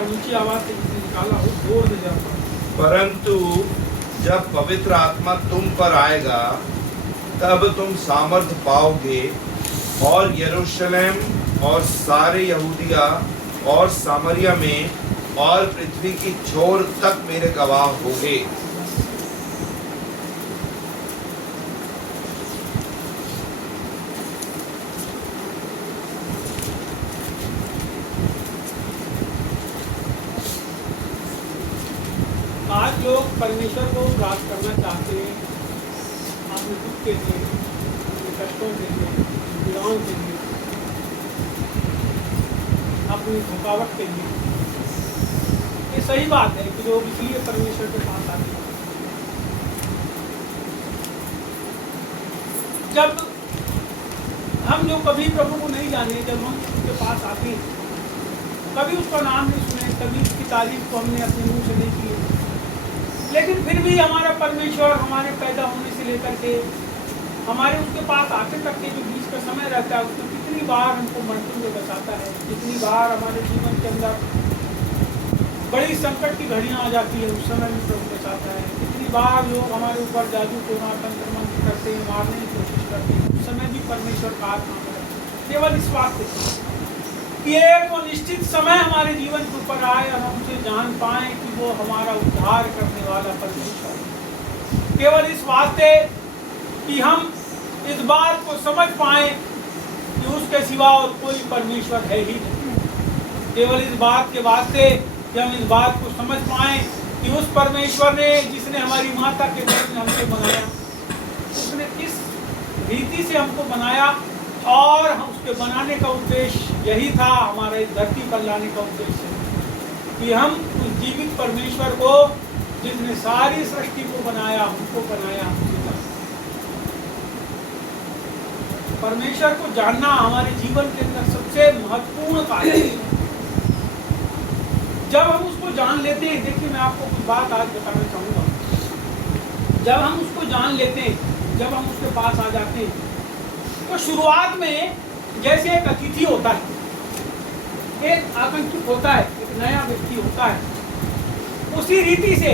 जरा ऊंची आवाज से निकाला हो, जोर से जरा। परंतु जब पवित्र आत्मा तुम पर आएगा तब तुम सामर्थ पाओगे और यरूशलेम और सारे यहूदिया और सामरिया में और पृथ्वी की छोर तक मेरे गवाह होगे। आज लोग परमेश्वर को प्राप्त करना चाहते हैं अपने दुख के लिए, अपने कष्टों के लिए, पीड़ाओं के लिए, अपनी थकावट के लिए। ये सही बात है कि लोग इसलिए परमेश्वर के पास आते हैं। जब हम जो कभी प्रभु को नहीं जाने, जब हम उसके पास आते हैं, कभी उसका नाम नहीं सुने, कभी उसकी तारीफ को हमने अपने मुंह से नहीं की, लेकिन फिर भी हमारा परमेश्वर हमारे पैदा होने से लेकर के हमारे उसके पास आते तक के जो बीच का समय रहता है, उसमें कितनी बार हमको मरते हुए बचाता है, कितनी बार हमारे जीवन के अंदर बड़ी संकट की घड़ियां आ जाती है, उस समय भी प्रभु बचाता है। कितनी बार लोग हमारे ऊपर जादू टोना तंत्र मंत्र करते हैं, मारने की कोशिश करते हैं, उस समय भी परमेश्वर का हाथ काम करता है। केवल इस बात से कि एक वो निश्चित समय हमारे जीवन के ऊपर आए और हम उसे जान पाए कि वो हमारा उद्धार करने वाला परमेश्वर है। केवल इस वास्ते कि हम इस बात को समझ पाए कि उसके सिवा और कोई परमेश्वर है ही नहीं। केवल इस बात के वास्ते कि हम इस बात को समझ पाए कि उस परमेश्वर ने, जिसने हमारी माता के गर्भ में हमको बनाया, उसने किस रीति से हमको बनाया और उसके बनाने का उद्देश्य यही था, हमारे धरती पर लाने का उद्देश्य कि हम उस जीवित परमेश्वर को, जिसने सारी सृष्टि को बनाया, हमको बनाया, परमेश्वर को जानना हमारे जीवन के अंदर सबसे महत्वपूर्ण कार्य है। जब हम उसको जान लेते हैं, देखिए मैं आपको कुछ बात आज बताना चाहूँगा। जब हम उसको जान लेते हैं, जब हम उसके पास आ जाते हैं, तो शुरुआत में जैसे एक अतिथि होता है, एक आगंतुक होता है, एक नया व्यक्ति होता है, उसी रीति से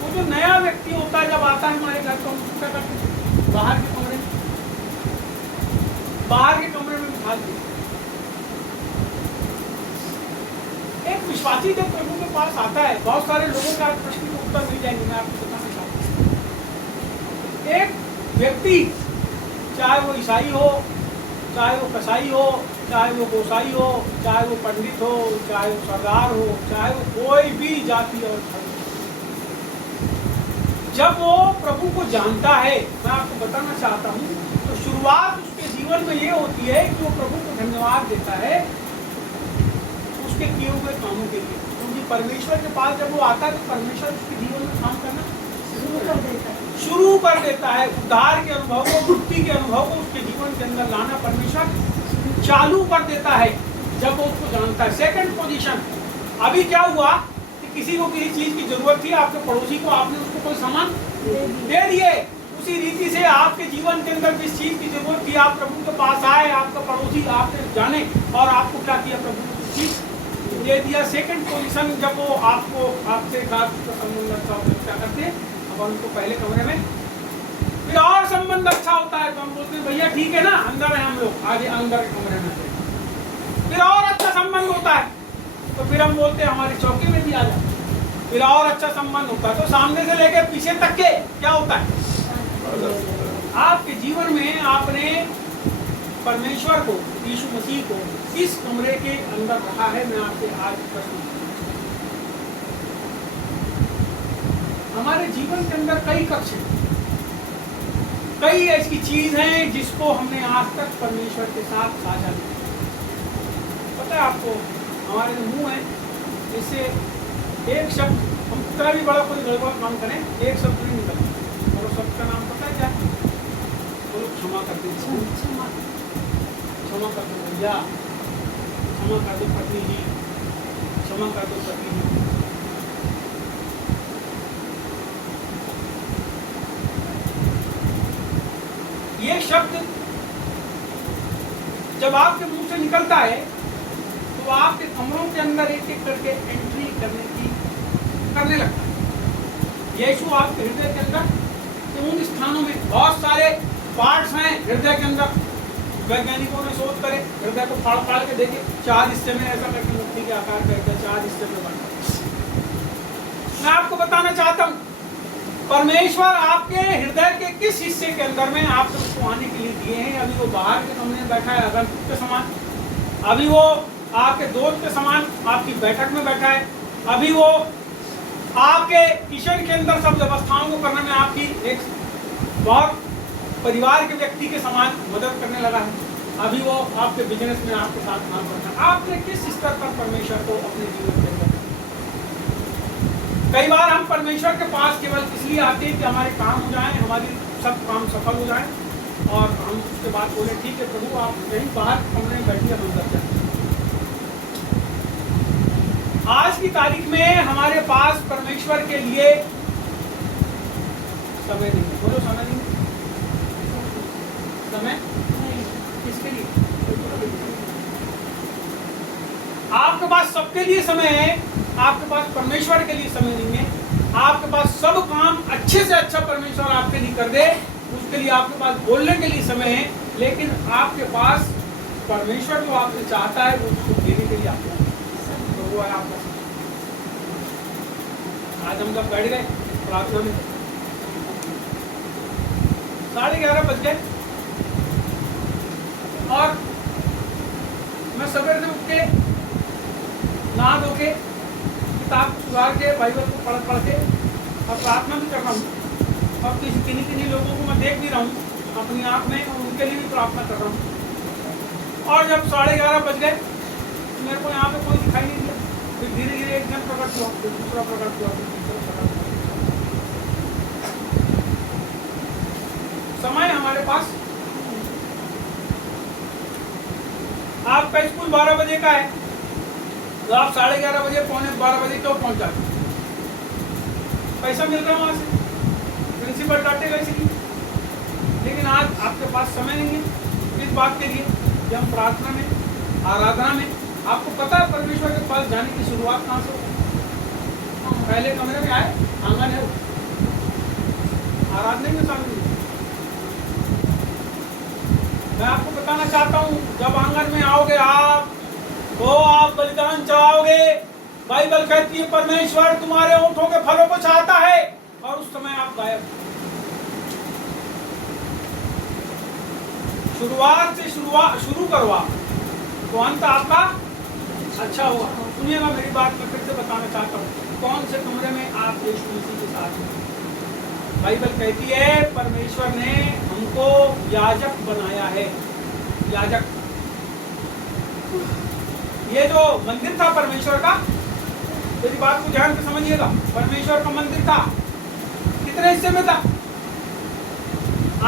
वो जो नया व्यक्ति होता है जब आता है हमारे घर को, हम क्या करते हैं, बाहर के कमरे में बिठा देते। एक विश्वासी जब प्रभु के पास आता है, बहुत सारे लोगों का प्रश्न का उत्तर मिल जाएंगे, मैं आपको बताना चाहता हूँ। एक व्यक्ति, चाहे वो ईसाई हो, चाहे वो कसाई हो, चाहे वो गोसाई हो, चाहे वो पंडित हो, चाहे वो सरदार हो, चाहे वो कोई भी जाति और धर्म, जब वो प्रभु को जानता है, मैं आपको बताना चाहता हूँ, तो शुरुआत उसके जीवन में ये होती है कि वो प्रभु को धन्यवाद देता है उसके किए हुए कामों के लिए। क्योंकि परमेश्वर के पास जब वो आता है तो परमेश्वर उसके जीवन में काम करना शुरू कर देता है। उद्धार के अनुभव को, मुक्ति के अनुभव को उसके जीवन के अंदर लाना परमेश्वर चालू कर देता है जब वो उसको जानता है। सेकंड पोजीशन, अभी क्या हुआ कि किसी को किसी चीज की जरूरत थी, आपके पड़ोसी को आपने उसको कोई सामान दे दिए, उसी रीति से आपके जीवन के अंदर जिस चीज की जरूरत थी, आप प्रभु के पास आए, आपका पड़ोसी आपने जाने और आपको क्या किया, प्रभु ने कुछ चीज दे दिया। सेकंड पोजीशन, जब वो आपको आपसे संबंध अच्छा होता है, क्या करते हैं, अब उनको पहले कमरे में, फिर और संबंध अच्छा होता है तो हम बोलते हैं भैया ठीक है ना, अंदर है हम लोग, आगे अंदर के कमरे में। फिर और अच्छा संबंध होता है तो फिर हम बोलते हैं हमारी चौकी में भी आ जाए। फिर और अच्छा संबंध होता है तो सामने से लेकर पीछे तक के क्या होता है, आपके जीवन में आपने परमेश्वर को, यीशु मसीह को किस कमरे के अंदर रखा है। मैं आपसे आज प्रश्न, हमारे जीवन के अंदर कई कक्ष हैं, कई ऐसी चीज हैं जिसको हमने आज तक परमेश्वर के साथ साझा किया। पता है आपको, हमारे जो मुंह है, इससे एक शब्द, हम कितना भी बड़ा कोई गड़बड़ काम करें, एक शब्द नहीं निकलता। और उस शब्द का नाम पता है क्या, तो क्षमा कर दो, क्षमा कर दो भैया, क्षमा कर दो पत्नी जी, क्षमा कर दो पति जी। ये शब्द जब आपके मुंह से निकलता है तो तो आपके कमरों के अंदर एक एक करके एंट्री करने लगता है। यीशु आपके हृदय के अंदर उन स्थानों में बहुत सारे पार्ट्स हैं हृदय के अंदर। वैज्ञानिकों ने शोध करे, हृदय को फाड़ फाड़ के देखे, 4 हिस्से में ऐसा करके मुट्ठी के आकार करके 4 हिस्से में बना। मैं आपको बताना चाहता हूँ, परमेश्वर आपके हृदय के किस हिस्से के अंदर में आपको उसको आने के लिए दिए हैं। अभी वो बाहर के कमरे में बैठा है आगंतुक के समान, अभी वो आपके दोस्त के समान आपकी बैठक में बैठा है, अभी वो आपके किचन के अंदर सब व्यवस्थाओं को करने में आपकी एक बहुत परिवार के व्यक्ति के समान मदद करने लगा है, अभी वो आपके बिजनेस में आपके साथ काम करता है। आपने किस स्तर पर परमेश्वर को अपने जीवन में रखा? कई बार हम परमेश्वर के पास केवल इसलिए आते हैं कि हमारे काम हो जाएं, हमारी सब काम सफल हो जाएं, और हम उसके बाद बोले ठीक है प्रभु आप कहीं बाहर कमरे में बैठिए, हम अंदर जाएं। आज की तारीख में हमारे पास परमेश्वर के लिए समय नहीं है। बोलो समय नहीं है। समय किसके लिए? आपके पास सबके लिए समय है, आपके पास परमेश्वर के लिए समय नहीं है। आपके पास सब काम अच्छे से अच्छा परमेश्वर आपके लिए कर दे, उसके लिए आपके पास बोलने के लिए समय है, लेकिन आपके पास परमेश्वर जो आपसे चाहता है वो उसको देने के लिए आपको तो वो है आपका समय। आज हम जब बैठ गए प्रार्थना में 11:30 बज गए और मैं सवेरे से उठ के नहा धो के किताब सुधार के बाइबल को पढ़ के और प्रार्थना भी कर रहा हूँ, और किन्हीं लोगों को मैं देख भी रहा हूँ अपनी आँख में, और उनके लिए भी प्रार्थना कर रहा हूँ। और जब 11:30 बज गए मेरे को यहाँ पे कोई दिखाई नहीं दिया, फिर धीरे धीरे एक जन प्रकट हुआ, फिर दूसरा प्रकट हुआ, फिर तीसरा प्रकट हुआ। समय हमारे पास, आपका स्कूल 12 बजे का है तो आप 11:30 बजे 11:45 बजे क्यों पहुंच जाते? पैसा मिल रहा है वहां से, प्रिंसिपल डांटेगा इसलिए। लेकिन आज आपके पास समय नहीं है इस बात के लिए कि हम प्रार्थना में, आराधना में, आपको पता है परमेश्वर के पास जाने की शुरुआत कहाँ से होगी? पहले कमरे में आए, आंगन है, आराधना में शामिल। मैं आपको बताना चाहता हूँ, जब आंगन में आओगे आप तो आप बलिदान चढ़ाओगे। बाइबल कहती है परमेश्वर तुम्हारे होठों के फलों को चाहता है, और उस समय आप गायब। शुरुआत से शुरू करवा तो अंत आपका अच्छा होगा। सुनिएगा मेरी बात, मैं फिर से बताना चाहता हूँ, कौन से कमरे में आप यीशु मसीह के साथ हैं। बाइबल कहती है परमेश्वर ने हमको याजक बनाया है। याजक, ये जो मंदिर था परमेश्वर का, मेरी बात को ध्यान से समझिएगा, परमेश्वर का मंदिर था, कितने हिस्से में था?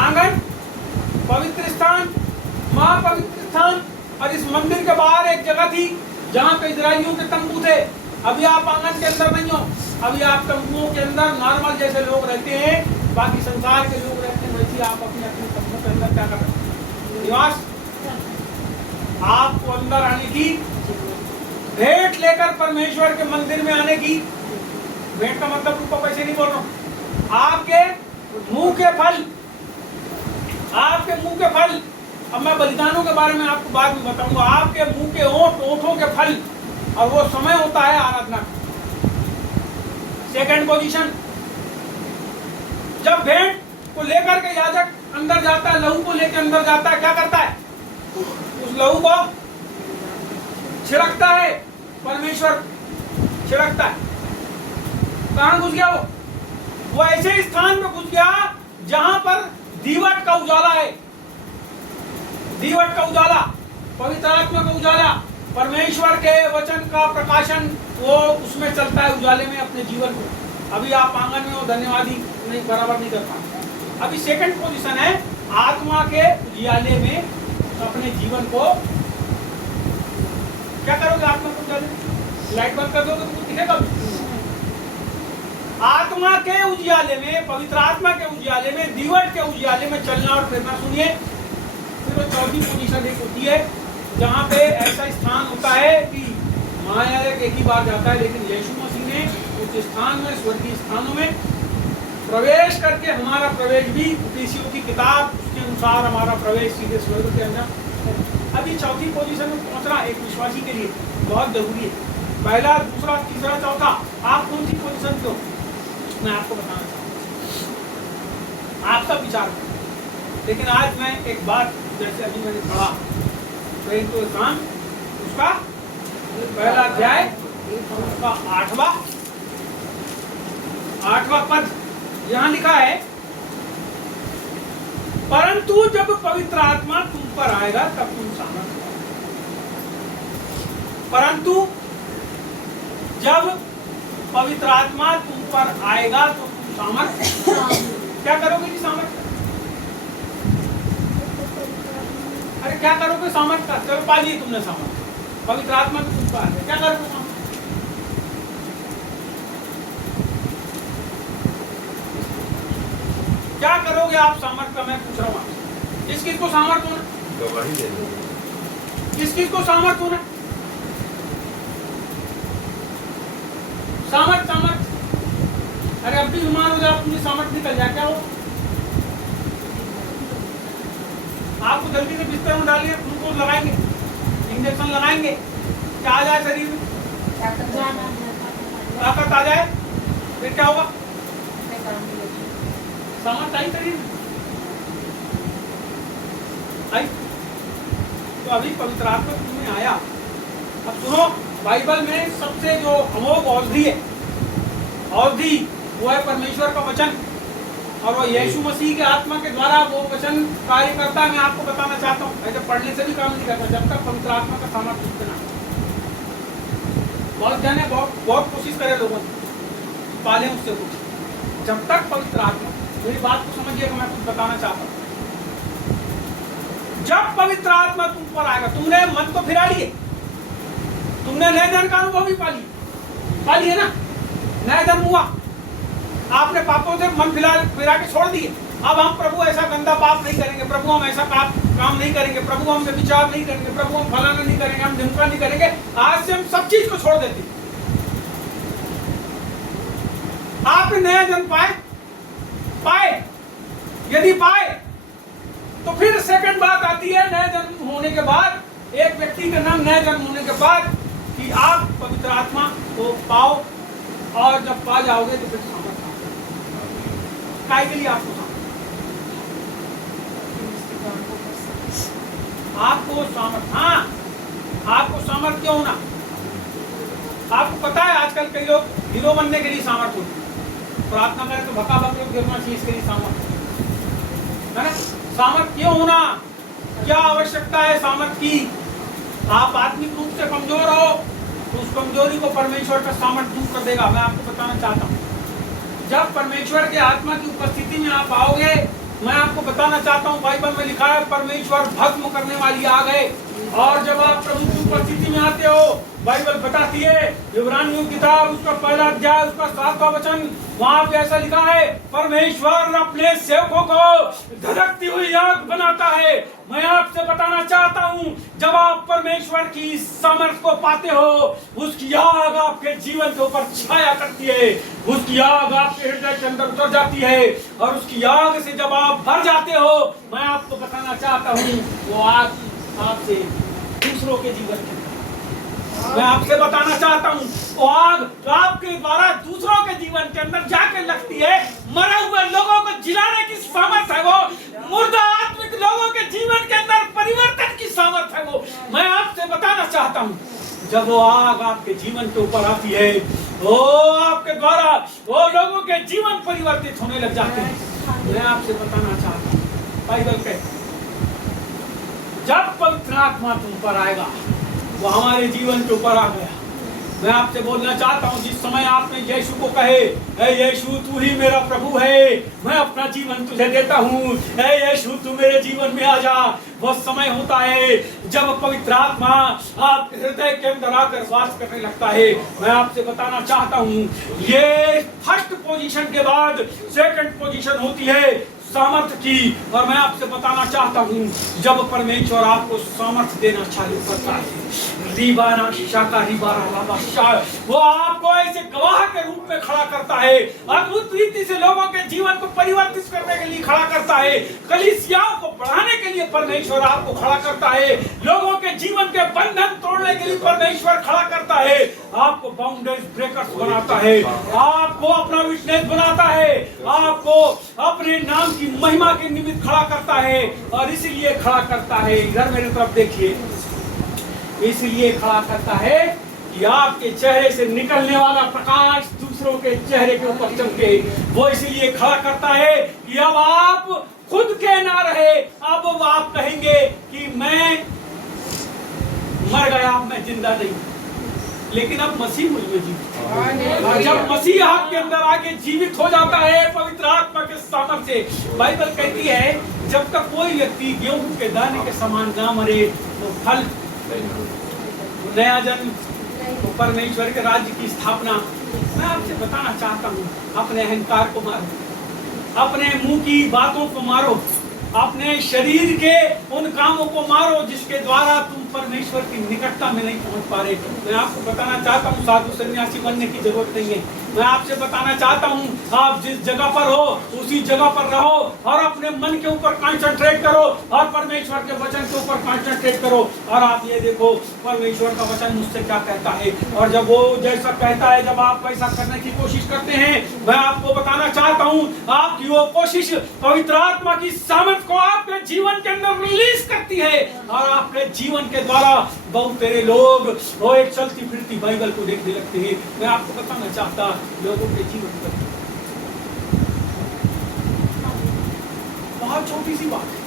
आंगन, पवित्र स्थान, महापवित्र स्थान, और इस मंदिर के बाहर एक जगह थी जहाँ पे इजराइलियों के तंबू थे। अभी आप आंगन के अंदर नहीं हो, अभी आप तंबुओं के अंदर नॉर्मल जैसे लोग रहते हैं, बाकी संसार के लोग रहते हैं, वैसे आप अपने अपने तंबू के अंदर क्या कर रहे हैं? निवास। आपको अंदर आने की, भेंट लेकर परमेश्वर के मंदिर में आने की, भेंट का मतलब रुपये पैसे नहीं बोल रहा हूँ, आपके मुंह के फल, आपके मुंह के फल। अब मैं बलिदानों के बारे में आपको बाद में बताऊंगा। आपके मुंह के ओठों के फल, और वो समय होता है आराधना का। सेकंड पोजीशन, जब भेंट को लेकर के याजक अंदर जाता है, लहू को लेकर अंदर जाता है, क्या करता है? उस लहू को छिड़कता है, परमेश्वर छिड़कता है। कहां घुस गया वो ऐसे स्थान में घुस गया जहां पर दीवट का उजाला है। दीवट का उजाला, पवित्र आत्मा का उजाला, परमेश्वर के वचन का प्रकाशन, वो उसमें चलता है उजाले में अपने जीवन को। अभी आप आंगन में हो, धन्यवादी नहीं, बराबर नहीं कर पाते। अभी सेकंड पोजीशन है आत्मा के उजाले में अपने जीवन को। क्या करोगे आत्मा के उजाले में? लाइट बंद कर दोगे तो कुछ दिखेगा? आत्मा के उजियाले में, पवित्र आत्मा के उजियाले में, दीवट के उजियाले में चलना और फिरना। सुनिए, फिर वो चौथी पोजीशन एक होती है जहाँ पे ऐसा स्थान होता है कि महायाजक एक ही बार जाता है, लेकिन यीशु मसीह ने उस स्थान में, स्वर्गीय स्थानों में प्रवेश करके हमारा प्रवेश भी उपदेशियों की किताब उसके अनुसार हमारा प्रवेश सीधे स्वर्ग के अंदर। अभी चौथी पोजीशन में पहुंचना एक विश्वासी के लिए बहुत जरूरी है। पहला, दूसरा, तीसरा, चौथा, आप कौन सी पोजीशन पे हो मैं आपको बताना चाहूँगा, आपका विचार करें। लेकिन आज मैं एक बात, जैसे अभी मैंने पढ़ा तो काम उसका पहला अध्याय उसका आठवां पद यहाँ लिखा है, परंतु जब पवित्र आत्मा तुम पर आएगा तब तुम सामर्थ पाओगे। परंतु जब पवित्र आत्मा तुम पर आएगा तो तुम सामर्थ क्या करोगे जी? सामर्थ अरे क्या करोगे सामर्थ का? चलो पा लिए तुमने सामर्थ, पवित्र आत्मा तुम पर आ गया, क्या करोगे सामर्थ? क्या करोगे आप सामर्थ का? मैं पूछ रहा हूँ आपसे, किस किस को सामर्थ होना? गवाही दे दो। किस किस को सामर्थ होना? सामर्थ सामर्थ अरे अब भी बीमार हो जाओ, तुम्हें सामर्थ निकल जाए, क्या हो? आपको जल्दी से बिस्तर में डालिए, ग्लूकोज लगाएंगे, इंजेक्शन लगाएंगे, क्या आ जाए शरीर में? ताकत आ जाए, फिर क्या होगा? सामर्थ आई शरीर में आई। तो अभी पवित्र आत्मा तुम्हें आया। अब सुनो, बाइबल में सबसे जो अमोघ औषधि है, औषधि वो है परमेश्वर का वचन, और वो यीशु मसीह के आत्मा के द्वारा वो वचन कार्य करता है। मैं आपको बताना चाहता हूँ, ऐसे पढ़ने से भी काम नहीं करता जब तक पवित्र आत्मा का सामर्थ्य इतना। बहुत जन है, बहुत कोशिश करे लोगों ने पाले उससे कुछ, जब तक पवित्र आत्मा, मेरी बात को समझिएगा, मैं कुछ बताना चाहता हूँ। जब पवित्र आत्मा तुम पर आएगा, तुमने मन तो फिरा लिए, तुमने नए जन्म का अनुभव भी पा लिया ना, नया जन्म हुआ, आपने पापों से मन फिरा के छोड़ दिए। अब हम प्रभु ऐसा गंदा पाप नहीं करेंगे, प्रभु हम ऐसा काम नहीं करेंगे, प्रभु हम व्यभिचार नहीं करेंगे, प्रभु हम फलाना नहीं करेंगे, हम ढिमका नहीं करेंगे। आज से हम सब चीज को छोड़ देते। आपने नया जन्म पाए, यदि पाए तो फिर सेकंड बात आती है नए जन्म होने के बाद, एक व्यक्ति का नाम नए जन्म होने के बाद कि आप पवित्र आत्मा को पाओ, और जब पा जाओगे तो फिर सामर्थ काय के लिए आपको सामर्थ, हाँ आपको सामर्थ क्यों होना? आपको पता है आजकल कई लोग हीरो बनने के लिए सामर्थ होते हैं, प्रार्थना करें तो भका भक लोग गिरना चाहिए, इसके लिए सामर्थ है ना। सामर्थ क्यों होना? क्या आवश्यकता है सामर्थ की? आप आत्मिक रूप से कमजोर हो, उस कमजोरी को परमेश्वर का सामर्थ दूर कर देगा। मैं आपको बताना चाहता हूँ, जब परमेश्वर के आत्मा की उपस्थिति में आप आओगे, मैं आपको बताना चाहता हूँ, बाइबल में लिखा है परमेश्वर भस्म करने वाली आग है। और जब आप प्रभु की उपस्थिति में आते हो, बाइबल बताती है, इब्रानियों की किताब उसका पहला अध्याय उसका 7वां वचन, वहां पे ऐसा लिखा है, परमेश्वर अपने सेवकों को धधकती हुई आग बनाता है। मैं आपसे बताना चाहता हूँ, जब आप परमेश्वर की सामर्थ को पाते हो, उसकी आग आपके जीवन के ऊपर छाया करती है, उसकी आग आपके हृदय के अंदर उतर जाती है, और उसकी आग से जब आप भर जाते हो, मैं आपको बताना चाहता हूँ, वो आग आपसे दूसरों के जीवन के, मैं आपसे बताना चाहता हूँ, वो आग आपके द्वारा दूसरों के जीवन के अंदर जाके लगती है। मरे हुए लोगों को जिलाने की सामर्थ है वो, मुर्दा आत्मिक लोगों के जीवन के अंदर परिवर्तन की सामर्थ है वो। मैं आपसे बताना चाहता हूँ, जब वो आग आपके जीवन के ऊपर आती है, वो आपके द्वारा वो लोगों के जीवन परिवर्तित होने लग जाते हैं। मैं आपसे बताना चाहता हूँ, बाइबल कहती है, जब पवित्र आत्मा तुम पर आएगा, वो हमारे जीवन के ऊपर आ गया। मैं आपसे बोलना चाहता हूँ, जिस समय आपने यीशु को कहे, हे यीशु तू ही मेरा प्रभु है, मैं अपना जीवन तुझे देता हूँ, हे यीशु तू मेरे जीवन में आ जा, वो समय होता है जब पवित्र आत्मा आपके हृदय के अंदर आकर वास करने लगता है। मैं आपसे बताना चाहता हूँ, ये फर्स्ट पोजीशन के बाद सेकंड पोजीशन होती है। सामर्थ्य की। और मैं आपसे बताना चाहता हूँ, जब परमेश्वर आपको सामर्थ्य देना चालू करता है, वो आपको ऐसे गवाह के रूप में खड़ा करता है, अद्भुत रीति से लोगों के जीवन को परिवर्तित करने के लिए खड़ा करता है, कलीसियाओं को बढ़ाने के लिए परमेश्वर आपको खड़ा करता है, लोगों के जीवन के बंधन तोड़ने के लिए परमेश्वर खड़ा करता है, आपको बाउंड्रीज ब्रेकर्स बनाता है, आपको अपना विटनेस बनाता है, आपको अपने नाम की महिमा के निमित्त खड़ा करता है। और इसीलिए खड़ा करता है, इधर मेरी तरफ देखिए, इसलिए खड़ा करता है कि आपके चेहरे से निकलने वाला प्रकाश दूसरों के चेहरे के ऊपर चमके। वो इसीलिए खड़ा करता है कि अब आप खुद के ना रहे, अब आप कहेंगे कि मैं मर गया, मैं जिंदा नहीं, लेकिन अब मसीह मुझ में जीवित। और जब मसीह आपके अंदर आके जीवित हो जाता है पवित्र आत्मा के सामर्थ्य से, बाइबल कहती है जब तक कोई व्यक्ति गेहूं के दाने के समान ना मरे तो फल नया जन्म, तो परमेश्वर के राज्य की स्थापना। मैं आपसे बताना चाहता हूँ, अपने अहंकार को मारो, अपने मुंह की बातों को मारो, अपने शरीर के उन कामों को मारो जिसके द्वारा तुम परमेश्वर की निकटता में नहीं पहुंच पा रहे। मैं आपको बताना चाहता हूँ, साधु सन्यासी बनने की जरूरत नहीं है। मैं आपसे बताना चाहता हूँ, आप जिस जगह पर हो उसी जगह पर रहो और अपने मन के ऊपर कंसंट्रेट करो और परमेश्वर के वचन के ऊपर कंसंट्रेट करो। और आप ये देखो परमेश्वर का वचन मुझसे क्या कहता है, और जब वो जैसा कहता है, जब आप वैसा करने की कोशिश करते हैं, मैं आपको बताना चाहता हूँ, आपकी वो कोशिश पवित्र आत्मा की सामर्थ्य को आपके जीवन के अंदर रिलीज करती है और आपके जीवन के द्वारा बहुत तेरे लोग वो एक चलती फिरती बाइबल को देखने लगते हैं। मैं आपको बताना चाहता, लोगों के जीवन पर बहुत छोटी सी बात है,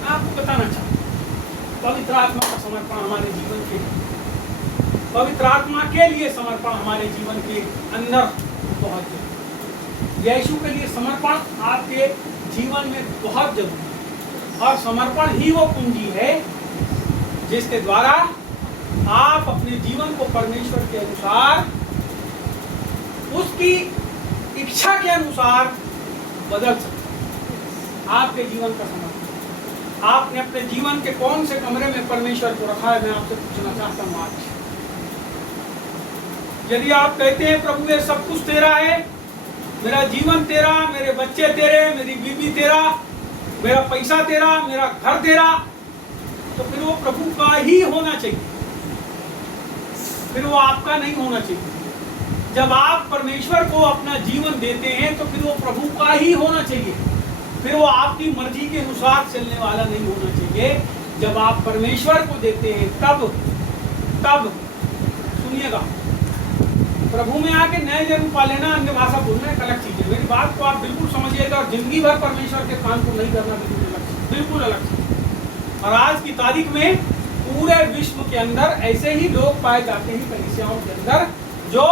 मैं आपको बताना चाहता, पवित्र आत्मा का समर्पण हमारे जीवन के, पवित्र आत्मा के लिए समर्पण हमारे जीवन के अंदर बहुत जरूरी है। यीशु के लिए समर्पण आपके जीवन में बहुत जरूरी है, और समर्पण ही वो कुंजी है जिसके द्वारा आप अपने जीवन को परमेश्वर के अनुसार, उसकी इच्छा के अनुसार बदल सकते। आपके जीवन का समर्पण, आपने अपने जीवन के कौन से कमरे में परमेश्वर को रखा है, मैं आपसे पूछना चाहता हूँ आज। यदि आप कहते हैं प्रभु ये सब कुछ तेरा है, मेरा जीवन तेरा, मेरे बच्चे तेरे, मेरी बीवी तेरा, मेरा पैसा तेरा, मेरा घर तेरा, तो फिर वो प्रभु का ही होना चाहिए, फिर वो आपका नहीं होना चाहिए। जब आप परमेश्वर को अपना जीवन देते हैं तो फिर वो प्रभु का ही होना चाहिए, फिर वो आपकी मर्जी के अनुसार चलने वाला नहीं होना चाहिए। जब आप परमेश्वर को देते हैं तब सुनिएगा, प्रभु में आके नए जन्म पा लेना, अन्य भाषा बोलना एक अलग चीज है। मेरी बात को आप बिल्कुल समझिएगा, और जिंदगी भर परमेश्वर के काम को नहीं करना बिल्कुल अलग चीज। और आज की तारीख में पूरे विश्व के अंदर ऐसे ही लोग पाए जाते हैं कलीसियाओं के अंदर जो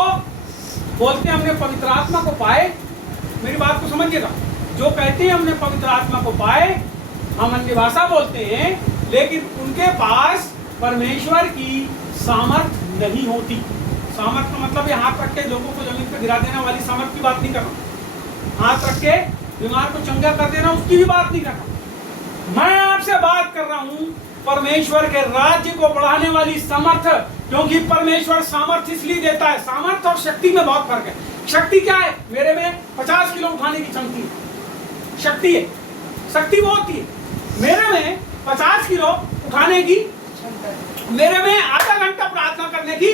बोलते हैं हमने पवित्र आत्मा को पाए। मेरी बात को समझिएगा, जो कहते हैं हमने पवित्र आत्मा को पाए, हम अन्य भाषा बोलते हैं, लेकिन उनके पास परमेश्वर की सामर्थ नहीं होती। सामर्थ का मतलब ये हाथ रख के लोगों को जमीन पर गिरा देना वाली सामर्थ की बात नहीं कर रहा, हाथ रख के बीमार को चंगा कर देना उसकी भी बात नहीं कर रहा। मैं आपसे बात कर रहा हूं परमेश्वर के राज्य को बढ़ाने वाली सामर्थ, क्योंकि परमेश्वर सामर्थ इसलिए देता है। सामर्थ और शक्ति में बहुत फर्क है। शक्ति क्या है? मेरे में 50 किलो उठाने की क्षमता है, शक्ति है। शक्ति वो होती है मेरे में 50 किलो उठाने की, मेरे में आधा घंटा प्रार्थना करने की,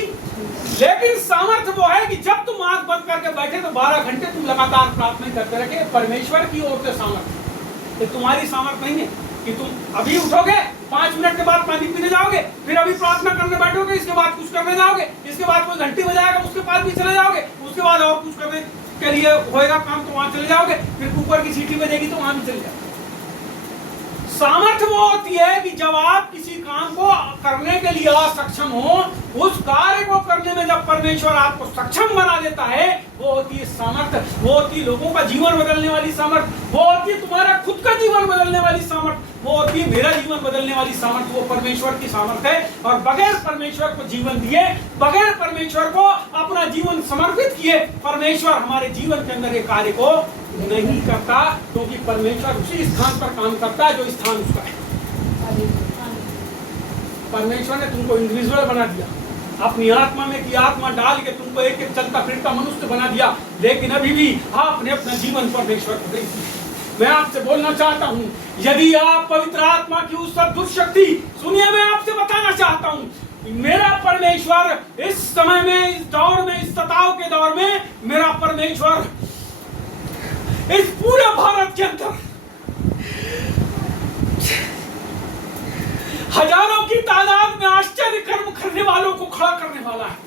लेकिन सामर्थ्य वो है कि जब तुम आंख बंद करके बैठे तो 12 घंटे तुम लगातार प्रार्थना करते रहे। परमेश्वर की ओर से सामर्थ्य, तो तुम्हारी सामर्थ्य नहीं है कि तुम अभी उठोगे 5 मिनट के बाद पानी पीने जाओगे, फिर अभी प्रार्थना करने बैठोगे, इसके बाद कुछ करने जाओगे, इसके बाद कोई घंटी बजाएगा उसके पास भी चले जाओगे, उसके बाद और कुछ करने के लिए होएगा काम तो वहां चले जाओगे, फिर कुकर की सीटी बजेगी तो वहां भी चले जाओगे। सामर्थ्य वो होती है कि जब आप किसी काम को करने के लिए असक्षम हो, उस कार्य को करने में जब परमेश्वर आपको सक्षम बना देता है, वो होती है सामर्थ्य। वो होती है लोगों का जीवन बदलने वाली सामर्थ्य, वो होती है तुम्हारा खुद का जीवन बदलने वाली सामर्थ्य, वो होती है मेरा जीवन बदलने वाली सामर्थ्य। वो परमेश्वर की सामर्थ्य है। और बगैर परमेश्वर को जीवन दिए, बगैर परमेश्वर को अपना जीवन समर्पित किए, परमेश्वर हमारे जीवन के अंदर ये कार्य को नहीं करता, क्योंकि परमेश्वर उसी स्थान पर काम करता है जो स्थान उसका है। परमेश्वर ने तुमको इंडिविजुअल बना दिया, अपनी आत्मा में की आत्मा डाल के तुमको एक एक चलता फिरता मनुष्य बना दिया, लेकिन अभी भी आपने अपना जीवन परमेश्वर को दे दिया। मैं आपसे बोलना चाहता हूँ, यदि आप पवित्र आत्मा की उस अद्भुत शक्ति, सुनिए मैं आपसे बताना चाहता हूँ, मेरा परमेश्वर इस समय में, इस दौर में, इस सताव के दौर में, मेरा परमेश्वर इस पूरे भारत के अंदर हजारों की तादाद में आश्चर्य कर्म करने वालों को खड़ा करने वाला है।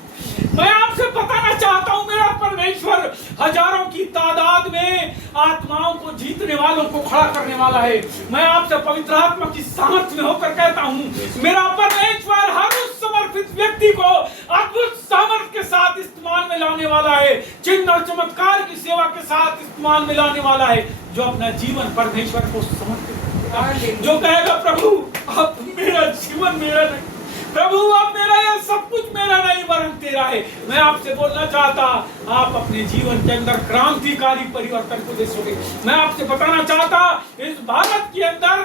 मैं आपसे बताना चाहता हूं, मेरा परमेश्वर हजारों की तादाद में आत्माओं को जीतने वालों को खड़ा करने वाला है। मैं आपसे पवित्र आत्मा की सामर्थ्य में होकर कहता हूं, मेरा परमेश्वर हर उस समर्पित व्यक्ति को अद्भुत सामर्थ्य के साथ इस्तेमाल में लाने वाला है, चिन्ह और चमत्कार की सेवा के साथ इस्तेमाल में लाने वाला है, जो अपना जीवन परमेश्वर को समर्पित करेगा, जो कहेगा प्रभु अब मेरा जीवन मेरा नहीं, प्रभु अब मेरा यह सब कुछ मेरा नहीं वरन तेरा है। मैं आपसे बोलना चाहता, आप अपने जीवन के अंदर क्रांतिकारी परिवर्तन को देखोगे। मैं आपसे बताना चाहता, इस भारत के अंदर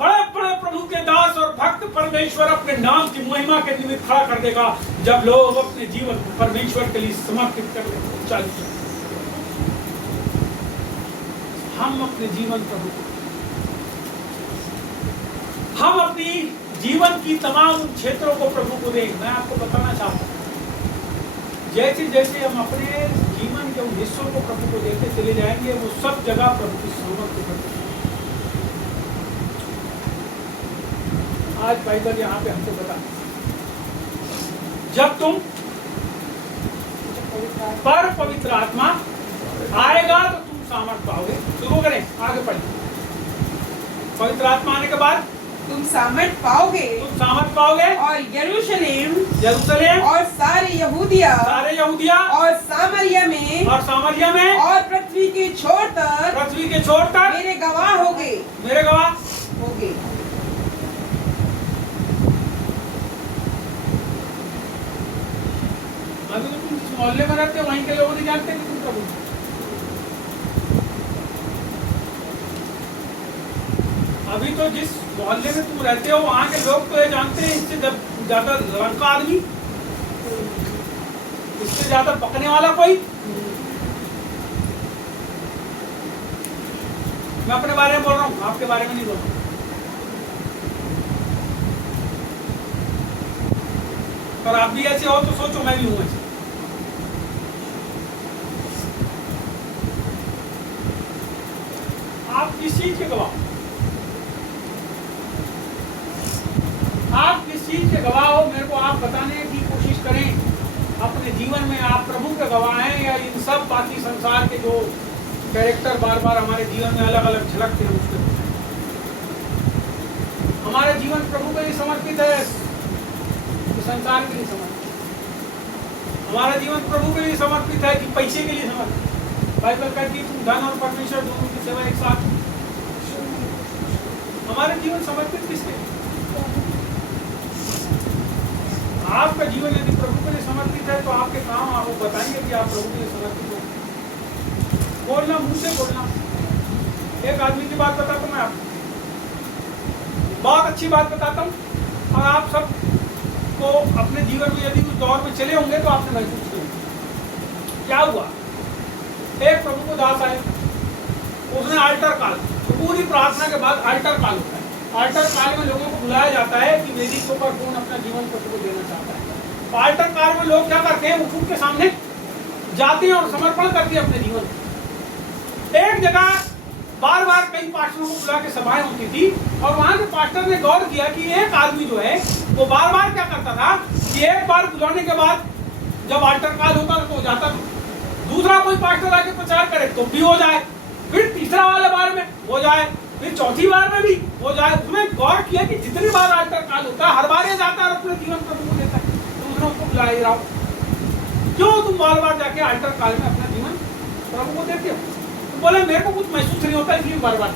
बड़े बड़े प्रभु के दास और भक्त परमेश्वर अपने नाम की महिमा के निमित्त खड़ा कर देगा, जब लोग अपने जीवन को परमेश्वर के लिए समर्पित करने को चालू करें। हम अपने जीवन प्रभु को, हम अपनी जीवन की तमाम क्षेत्रों को प्रभु को दें। मैं आपको बताना चाहता हूं, जैसे जैसे हम अपने जीवन के उन हिस्सों को प्रभु को देते चले जाएंगे, वो सब जगह प्रभु की समर्पित करते हैं। आज बाइबल यहाँ पे हमको बता, जब तुम पर पवित्र आत्मा आएगा तो तुम सामर्थ पाओगे। शुरू करें, आगे पढ़ें। पवित्र आत्मा आने के बाद तुम सामर्थ पाओगे, तुम सामर्थ पाओगे, और यरूशलेम और सारे यहूदिया और सामरिया में और पृथ्वी के छोर तक मेरे गवाह होगे। अभी तो तुम जिस मोहल्ले में रहते हो वहीं के लोग नहीं जानते कि तुम प्रभु। अभी तो जिस मोहल्ले में तुम रहते हो वहां के लोग तो ये जानते हैं, इससे ज्यादा लड़का आदमी, इससे ज्यादा पकने वाला कोई। मैं अपने बारे में बोल रहा हूँ, आपके बारे में नहीं बोल रहा हूँ। और आप भी ऐसे हो तो सोचो मैं भी हूं ऐसे। आप किस चीज के गवाह, आप किस चीज के गवाह हो, मेरे को आप बताने की कोशिश करें। अपने जीवन में आप प्रभु के गवाह हैं, या इन सब बाकी संसार के जो कैरेक्टर बार बार हमारे जीवन में अलग अलग झलकते हैं उसके। हमारा जीवन प्रभु के लिए समर्पित है कि संसार के लिए समर्पित? हमारा जीवन प्रभु के लिए समर्पित है कि पैसे के लिए समर्पित? बाइबल कहती है तुम धन और परमेश्वर दोनों की सेवा एक साथ। हमारा जीवन समर्पित किसके? आपका जीवन यदि प्रभु के लिए समर्पित है तो आपके काम आपको बताएंगे कि आप प्रभु के लिए समर्पित हो। बोलना, मुंह से बोलना। एक आदमी की बात बताता हूँ मैं आपको, बहुत अच्छी बात बताता हूँ, और आप सब को अपने जीवन में यदि उस दौर में चले होंगे तो आपने महसूस किया। क्या हुआ, एक प्रभु को दास आए, उसने अल्टर काल, पूरी प्रार्थना के बाद अल्टर काल होता है। अल्टर काल में लोगों को बुलाया जाता है कि वेदी के ऊपर कौन अपना जीवन प्रभु को देना चाहता है। तो अल्टर काल में लोग क्या करते हैं, उठ के सामने जाते हैं और समर्पण करते हैं अपने जीवन। एक जगह बार बार कई पास्टरों को बुला के सभाएं होती थी, और वहां के पास्टर ने गौर किया कि एक आदमी जो है वो बार बार क्या करता था कि एक बार बुलाने के बाद जब अल्टर काल होता तो जाता, दूसरा कोई पास्टर आके प्रचार करे तो भी हो जाए, फिर तीसरा वाले बार में हो जाए, फिर चौथी बार में भी हो जाए। उसने गौर किया कि जितनी बार अल्टर काल होता है हर बार ये जाता है और अपने जीवन प्रभु को देता है, दूसरों को बुलाए रहो। क्यों तुम बार बार जाके अल्टर काल में अपना जीवन प्रभु को देते हो? तो बोले मेरे को कुछ महसूस नहीं होता इसलिए बार बार,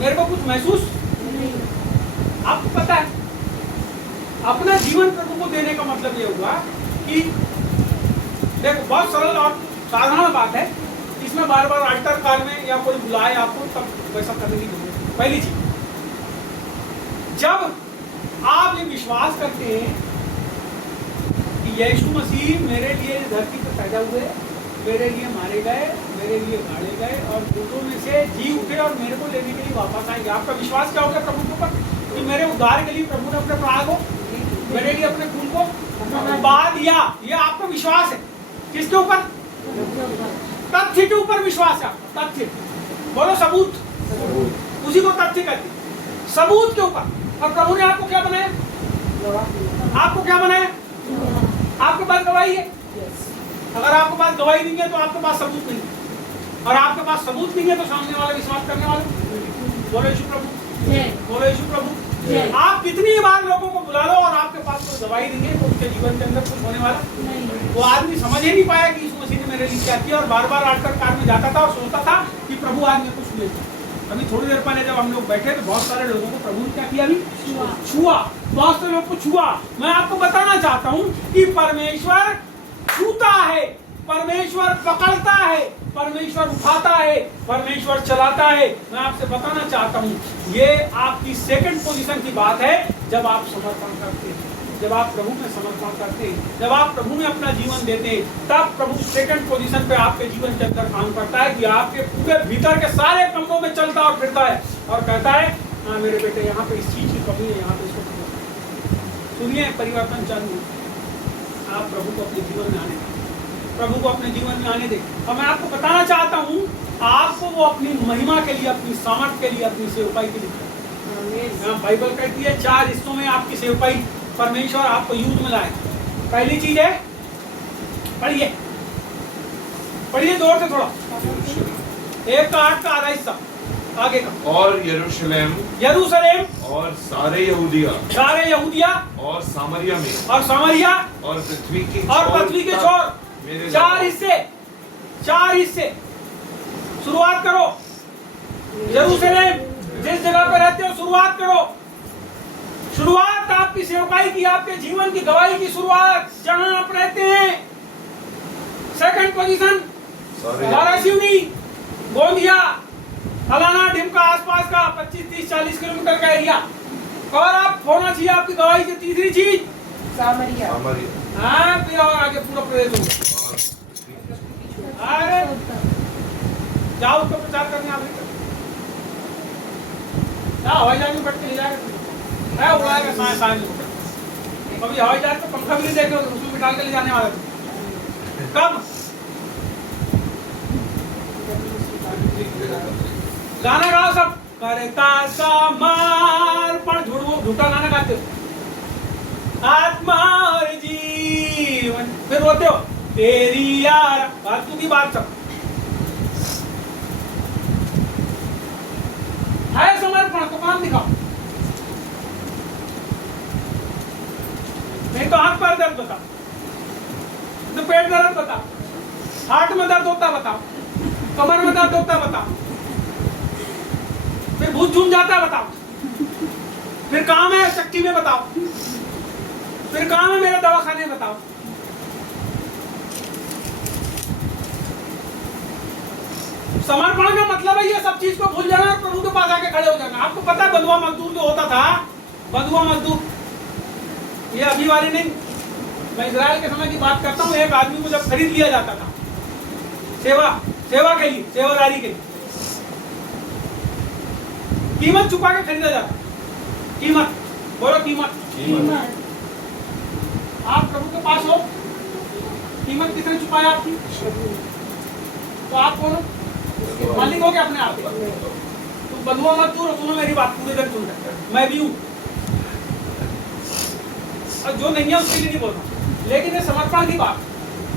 मेरे को कुछ महसूस नहीं। आपको पता है अपना जीवन प्रभु को देने का मतलब ये हुआ कि देखो बहुत सरल और साधारण बात है कि इसमें बार बार अल्टर काल में या कोई बुलाए आपको तब वैसा करने की जरूरत है। पहली चीज, जब आप ये विश्वास करते हैं कि यीशु मसीह मेरे लिए इस धरती पर पैदा हुए, मेरे लिए मारे गए, मेरे लिए गाड़े गए और मृतों में से जी उठे और मेरे को लेने के लिए वापस आएंगे, आपका विश्वास क्या हो गया प्रभु के ऊपर कि मेरे उद्धार के लिए प्रभु ने अपने प्राण को, मेरे लिए अपने खून को बहा दिया। ये आपका विश्वास है। किसके ऊपर? तथ्य के ऊपर विश्वास है आपका। तथ्य बोलो, सबूत, उसी को तथ्य कहते हैं, सबूत के ऊपर। और प्रभु ने आपको क्या बनाया? आपको क्या बनाया? आपके पास गवाही है। अगर आपके पास गवाही नहीं है तो आपके पास सबूत नहीं है, और आपके पास सबूत नहीं है तो सामने वाला विश्वास करने वाले। बोलो यीशु प्रभु, बोलो यीशु प्रभु। आप कितनी बार लोगों को बुला लो और आपके पास कोई गवाही नहीं है तो उनके जीवन के अंदर कुछ होने वाला नहीं। वो आदमी समझ ही नहीं पाया कि यीशु मसीह ने मेरे लिए क्या किया, और बार बार आकर कार में जाता था और सोचता था कि प्रभु आज मेरे को छुए। अभी थोड़ी देर पहले जब हम लोग बैठे तो बहुत सारे लोगों को प्रभु ने क्या किया? अभी छुआ। बहुत से लोगों को छुआ। मैं आपको बताना चाहता हूँ कि परमेश्वर छूता है, परमेश्वर पकड़ता है, परमेश्वर उठाता है, परमेश्वर चलाता है। मैं आपसे बताना चाहता हूँ, ये आपकी सेकंड पोजीशन की बात है। जब आप समर्पण करते हैं, जब आप प्रभु में समर्पण करते हैं, जब आप प्रभु में अपना जीवन देते हैं, तब प्रभु सेकंड पोजीशन पे आपके जीवन के अंदर काम करता है कि आपके पूरे भीतर के सारे कमरों में चलता और फिरता है और कहता है, हाँ मेरे बेटे, यहाँ पे इस चीज की कमी है, यहाँ पे इसको सुनिए, परिवर्तन चालू। आप प्रभु को अपने जीवन में आने दें, प्रभु को अपने जीवन में आने दें। और मैं आपको बताना चाहता हूँ, आपको वो अपनी महिमा के लिए, अपनी सामर्थ के लिए, अपनी सेवकाई के लिए। बाइबल कहती है 4 हिस्सों में आपकी सेवकाई परमेश्वर आपको यूज में लाए। पहली चीज है, पढ़िए पढ़िए जोर से थोड़ा, 1 का 8 का आधा हिस्सा आगे का। और यरूशलेम, यरूशलेम और सारे यहूदिया, सारे यहूदिया और सामरिया में, और सामरिया और पृथ्वी के छोर। 4 हिस्से, 4 हिस्से। शुरुआत करो यरूशलेम, जिस जगह पे रहते हो शुरुआत करो। शुरुआत आपकी सेवकाई की, आपके जीवन की गवाही की शुरुआत जहां आप रहते हैं। सेकंड पोजीशन, वाराणसी, गोंदिया, फलाना ढिमका आसपास का 25, 30, 40 किलोमीटर का एरिया। और आप होना चाहिए आपकी गवाही की तीसरी चीज सामरिया। हाँ, फिर और आगे पूरा प्रदेश होगा। अरे जाओ उसको प्रचार करने, आप हवाई जहाज में बैठ के ले जाएगा, उड़ाएगा साए कभी हवाई जहाज का पंखा भी नहीं देखे, उसमें बिठा के ले जाने वाला कब? गाना गाओ सब, करता समर्पण, झूठा गाना गाते हो, आत्मा और जीवन, फिर रोते हो तेरी यार, फालतू की बात सब है। समर्पण तो काम दिखाओ, नहीं तो आंख पर दर्द बताओ, तो पेट दर्द बताओ, हार्ट में दर्द होता बताओ, कमर में दर्द होता बताओ, फिर भूत झूम जाता बताओ, फिर काम है शक्ति में बताओ, फिर काम है मेरे दवाखाने बताओ। समर्पण का मतलब है ये सब चीज को भूल जाना और प्रभु के पास आके खड़े हो जाना। आपको पता है बंधुआ मजदूर जो होता था, बंधुआ मजदूर, ये अभी वाली नहीं, मैं इजराइल के समय की बात करता हूँ। एक आदमी को जब खरीद लिया जाता था सेवा के लिए, सेवादारी के लिए, कीमत चुका के खरीदा जाता। कीमत बोलो, कीमत। आप प्रभु के पास हो, कीमत किसने चुकाया आपकी? तो आप कौन हो? मालिक हो क्या अपने आप? तो बंधुआ मजदूर, सुनो मेरी बात, पूरे दिन सुन रहे, मैं भी हूँ, और जो नहीं है उसके लिए नहीं बोल रहा, लेकिन ये समर्पण की बात।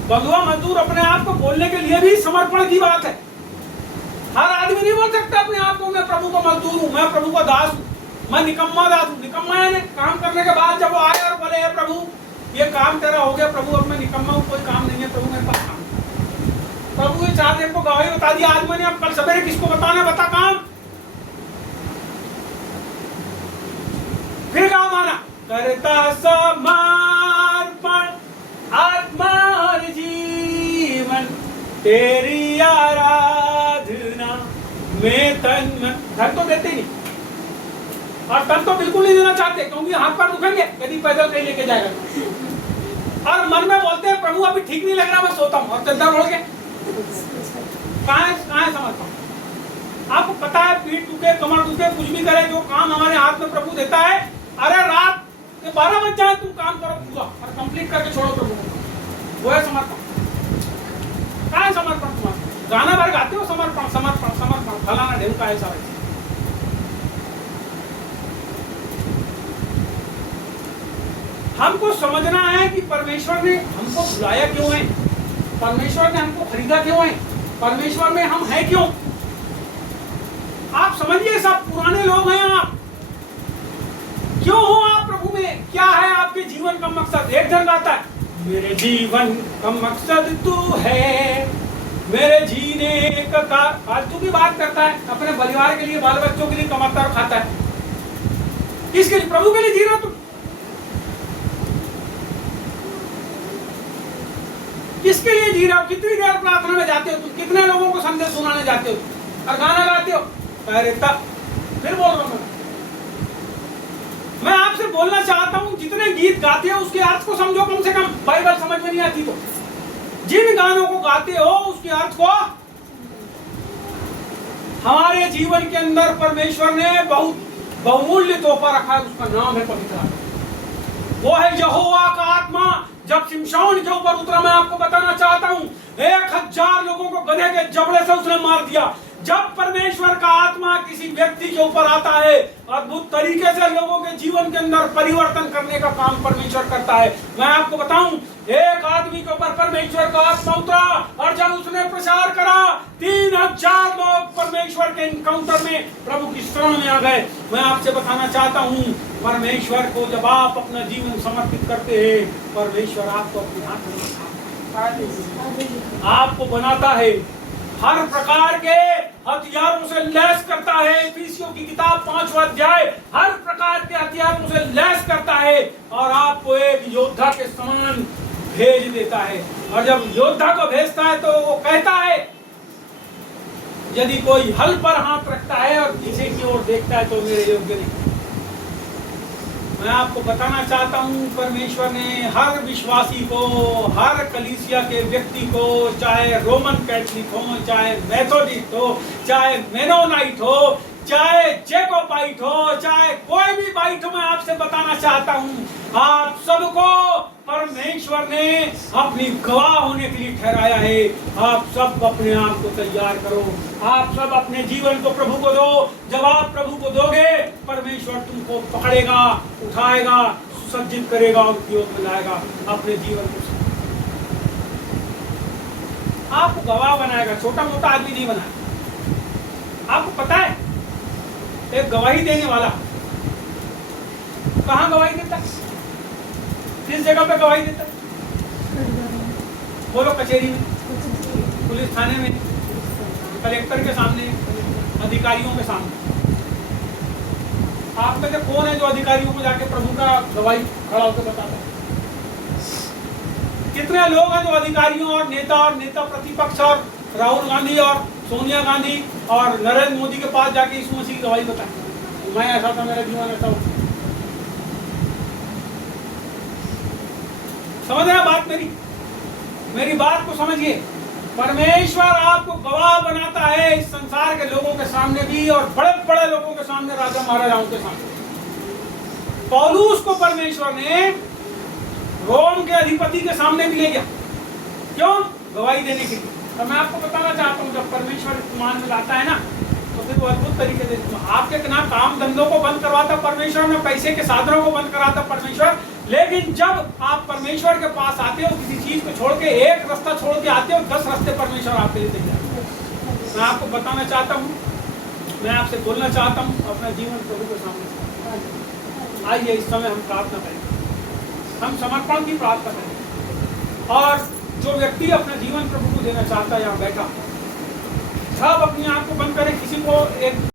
बंधुआ मजदूर अपने आप को बोलने के लिए भी समर्पण की बात है। हर आदमी नहीं बोल सकता अपने आप को मैं प्रभु का मजदूर हूँ, मैं प्रभु का दास हूँ, मैं निकम्मा दास हूँ। निकम्मा यानी काम करने के बाद जब वो आए और बोले हे प्रभु ये काम तेरा हो गया, प्रभु अब मैं निकम्मा हूँ, कोई काम नहीं है प्रभु मेरे पास काम। प्रभु ने 4 दिन को गवाही बता दिया, आज मैंने, अब कल सवेरे किसको बताना, बता काम। फिर काम आना, करता समर्पण, आत्मा और जीवन तेरी आराधना। मैं धन तो देते ही नहीं, और तन तो बिल्कुल नहीं देना चाहते, क्योंकि हाथ पर दुखेंगे यदि पैदल कहीं लेके जाएगा। और मन में बोलते हैं प्रभु अभी ठीक नहीं लग रहा, मैं सोता हूँ, और चद्दर ओढ़ के कहाँ समझता हूँ। आपको पता है पीठ दुखे, कमर दुखे, कुछ भी करे, जो काम हमारे हाथ में प्रभु देता है, अरे रात के 12 बज जाए तुम काम करो पूरा और कंप्लीट करके छोड़ो प्रभु को, वो है समर्पण। कहाँ है समर्पण तुम्हारा? गाना भर गाते हो समर्पण समर्पण समर्पण, फलाना ढेर का ऐसा वैसा। हमको समझना है कि परमेश्वर ने हमको बुलाया क्यों है, परमेश्वर ने हमको खरीदा क्यों है, परमेश्वर में हम हैं क्यों। आप समझिए, सब पुराने लोग हैं आप, क्यों हो आप प्रभु में, क्या है आपके जीवन का मकसद। एक जन गाता है, मेरे जीवन का मकसद तू है, मेरे जीने का फालतू की बात करता है, अपने परिवार के लिए, बाल बच्चों के लिए कमाता और खाता है। किसके लिए? प्रभु के लिए जी रहा तुम। किसके लिए जी रहे हो? कितनी देर प्रार्थना में जाते हो तुम? कितने लोगों को संदेश सुनाने जाते हो और गाना गाते हो? अरे तब फिर बोल रहा हूं मैं आपसे बोलना चाहता हूं, जितने गीत गाते हो उसके अर्थ को समझो कम से कम। बाइबल समझ में नहीं आती तो जिन गानों को गाते हो उसके अर्थ को। हमारे जीवन के अंदर परमेश्वर ने बहुत बहुमूल्य तोहफा रखा है, उसका नाम है पवित्र आत्मा। वो है यहोवा का आत्मा। जब शिमशोन के ऊपर उतरा, मैं आपको बताना चाहता हूं, 1000 लोगों को गधे के जबड़े से उसने मार दिया। जब परमेश्वर का आत्मा किसी व्यक्ति के ऊपर आता है, अद्भुत तरीके से लोगों के जीवन के अंदर परिवर्तन करने का काम परमेश्वर करता है। मैं आपको बताऊं, एक आदमी के ऊपर परमेश्वर का आत्मा उतरा और जब उसने प्रचार करा, 3000 लोग परमेश्वर के एनकाउंटर में प्रभु की शरण में आ गए। मैं आपसे बताना चाहता हूं, परमेश्वर को जब आप अपना जीवन समर्पित करते हैं, परमेश्वर आपको अपने हाथ में आपको बनाता है, हर प्रकार के हथियारों से लैस करता है। इफिसियों की किताब 5वां अध्याय हर प्रकार के हथियारों से लैस करता है और आपको एक योद्धा के समान भेज देता है। और जब योद्धा को भेजता है तो वो कहता है, यदि कोई हल पर हाथ रखता है और पीछे की ओर देखता है तो मेरे योग्य नहीं। मैं आपको बताना चाहता हूं, परमेश्वर ने हर विश्वासी को, हर कलीसिया के व्यक्ति को, चाहे रोमन कैथोलिक हो, चाहे मेथोडिस्ट हो, चाहे मेनोनाइट हो, चाहे जैकोबाइट हो, चाहे कोई भी बाइट हो, मैं आपसे बताना चाहता हूं, आप सबको परमेश्वर ने अपनी गवाह होने के लिए ठहराया है। आप सब अपने आप को तैयार करो, आप सब अपने जीवन को प्रभु को दो। जब आप प्रभु को दोगे, परमेश्वर तुमको पकड़ेगा, उठाएगा, सुसज्जित करेगा और उपयोग में लाएगा अपने जीवन को। आपको गवाह बनाएगा, छोटा मोटा आदमी नहीं बनाएगा। आपको पता है, एक गवाही देने वाला कहाँ गवाही देता है? किस जगह पे गवाही देता? बोलो, कचहरी में, पुलिस थाने में, कलेक्टर के सामने, अधिकारियों के सामने। आप में से कौन है जो अधिकारियों को जाके प्रभु का गवाही खड़ा होकर बताता है? कितने लोग हैं जो अधिकारियों और नेता प्रतिपक्ष और राहुल गांधी और सोनिया गांधी और नरेंद्र मोदी के पास जाके यीशु मसीह की गवाही बताए, मैं ऐसा था, मेरा जीवन ऐसा हो। समझ रहे बात मेरी बात को समझिए। परमेश्वर आपको गवाह बनाता है इस संसार के लोगों के सामने भी और बड़े बड़े लोगों के सामने, राजा महाराजाओं के सामने। पौलुस को परमेश्वर ने रोम के अधिपति के सामने भी ले गया, क्यों? गवाही देने के लिए। तो मैं आपको बताना चाहता हूँ, जब परमेश्वर मान में लाता है ना, तो फिर वो अद्भुत तरीके से आपके ना काम धंधों को बंद करवाता परमेश्वर, ना पैसे के साधनों को बंद कराता परमेश्वर। लेकिन जब आप परमेश्वर के पास आते हो, किसी चीज को छोड़ के, एक रास्ता छोड़ के आते हो, 10 रास्ते परमेश्वर आपके लिए देता है। मैं आपको बताना चाहता हूँ, मैं आपसे बोलना चाहता हूँ, अपना जीवन प्रभु के सामने आइए। इस समय हम प्रार्थना करें, हम समर्पण की प्रार्थना करें। और जो व्यक्ति अपना जीवन प्रभु को देना चाहता है, यहाँ बैठा, सब अपनी आंख को बंद करें। किसी को एक